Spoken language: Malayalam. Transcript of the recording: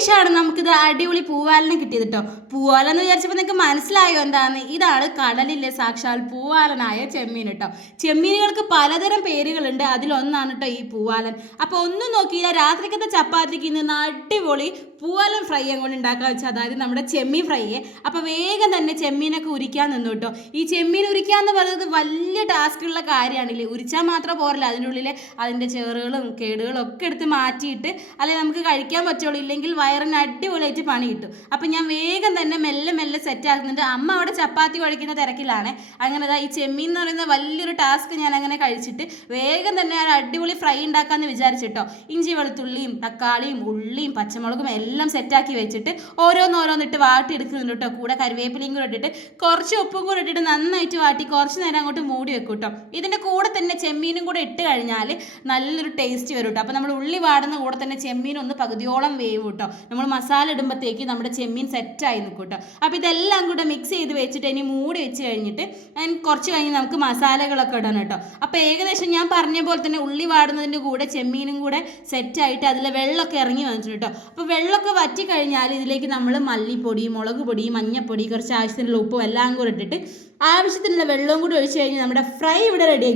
ശേഷമാണ് നമുക്കിത് അടിപൊളി പൂവാലനെ കിട്ടിയത് കേട്ടോ. പൂവാലെന്ന് വിചാരിച്ചപ്പോൾ നിങ്ങൾക്ക് മനസ്സിലായോ എന്താന്ന്? ഇതാണ് കടലിലെ സാക്ഷാൽ പൂവാലനായ ചെമ്മീൻ കേട്ടോ. ചെമ്മീനുകൾക്ക് പലതരം പേരുകളുണ്ട്, അതിലൊന്നാണ് കേട്ടോ ഈ പൂവാലൻ. അപ്പോൾ ഒന്നും നോക്കിയില്ല, രാത്രിക്കത്തെ ചപ്പാത്തിക്ക് നിന്ന് അടിപൊളി പൂവാലൻ ഫ്രൈ അങ്ങോട്ട് ഉണ്ടാക്കാൻ വെച്ചാൽ, അതായത് നമ്മുടെ ചെമ്മീൻ ഫ്രൈയെ. അപ്പോൾ വേഗം തന്നെ ചെമ്മീനൊക്കെ ഉരിക്കാൻ നിന്നു കേട്ടോ. ഈ ചെമ്മീൻ ഉരിക്കുക എന്ന് പറയുന്നത് വലിയ ടാസ്ക്കുള്ള കാര്യമാണില്ലേ. ഉരിച്ചാൽ മാത്രം പോരല്ല, അതിൻ്റെ ഉള്ളിലെ അതിൻ്റെ ചേറുകളും കേടുകളും ഒക്കെ എടുത്ത് മാറ്റിയിട്ട് അല്ലെങ്കിൽ നമുക്ക് കഴിക്കാൻ പറ്റുള്ളൂ, ഇല്ലെങ്കിൽ വയറിന് അടിപൊളിയായിട്ട് പണി കിട്ടും. അപ്പം ഞാൻ വേഗം തന്നെ മെല്ലെ മെല്ലെ സെറ്റ് ആക്കുന്നുണ്ട്. അമ്മ അവിടെ ചപ്പാത്തി കുഴക്കുന്ന തിരക്കിലാണ്. അങ്ങനെ ഈ ചെമ്മീൻ എന്ന് പറയുന്ന വലിയൊരു ടാസ്ക് ഞാൻ അങ്ങനെ കഴിച്ചിട്ട് വേഗം തന്നെ ഒരു അടിപൊളി ഫ്രൈ ഉണ്ടാക്കാമെന്ന് വിചാരിച്ചിട്ടോ. ഇഞ്ചി വെളുത്തുള്ളിയും തക്കാളിയും ഉള്ളിയും പച്ചമുളകും എല്ലാം സെറ്റാക്കി വെച്ചിട്ട് ഓരോന്നോരോന്നിട്ട് വാട്ടി എടുക്കുന്നുണ്ട് കേട്ടോ. കൂടെ കറിവേപ്പിലയും കൂടെ ഇട്ടിട്ട് കുറച്ച് ഉപ്പും കൂടെ ഇട്ടിട്ട് നന്നായിട്ട് വാട്ടി കുറച്ച് നേരം അങ്ങോട്ട് മൂടി വെക്കും കേട്ടോ. ഇതിൻ്റെ കൂടെ തന്നെ ചെമ്മീനും കൂടെ ഇട്ട് കഴിഞ്ഞാൽ നല്ലൊരു ടേസ്റ്റ് വരും കേട്ടോ. അപ്പോൾ നമ്മൾ ഉള്ളി വാടുന്ന കൂടെ തന്നെ ചെമ്മീൻ ഒന്ന് പകുതിയോളം വേവും കേട്ടോ. നമ്മൾ മസാല ഇടുമ്പോഴത്തേക്ക് നമ്മുടെ ചെമ്മീൻ സെറ്റായി നിൽക്കും കേട്ടോ. അപ്പോൾ ഇതെല്ലാം കൂടെ മിക്സ് ചെയ്ത് വെച്ചിട്ട് ഇനി മൂടി വെച്ച് കഴിഞ്ഞിട്ട് കുറച്ച് കഴിഞ്ഞ് നമുക്ക് മസാലകളൊക്കെ ഇടണം കേട്ടോ. അപ്പോൾ ഏകദേശം ഞാൻ പറഞ്ഞ പോലെ തന്നെ ഉള്ളി വാടുന്നതിൻ്റെ കൂടെ ചെമ്മീനും കൂടെ സെറ്റായിട്ട് അതിൽ വെള്ളമൊക്കെ ഇറങ്ങി വന്നിട്ടുണ്ട് കേട്ടോ. അപ്പോൾ വെള്ളമൊക്കെ വറ്റി കഴിഞ്ഞാൽ ഇതിലേക്ക് നമ്മൾ മല്ലിപ്പൊടി, മുളക് പൊടി, മഞ്ഞൾപ്പൊടി, കുറച്ച് ആവശ്യത്തിനുള്ള ഉപ്പും എല്ലാം കൂടെ ഇട്ടിട്ട് ആവശ്യത്തിനുള്ള വെള്ളവും കൂടി ഒഴിച്ച് കഴിഞ്ഞാൽ നമ്മുടെ ഫ്രൈ ഇവിടെ റെഡി.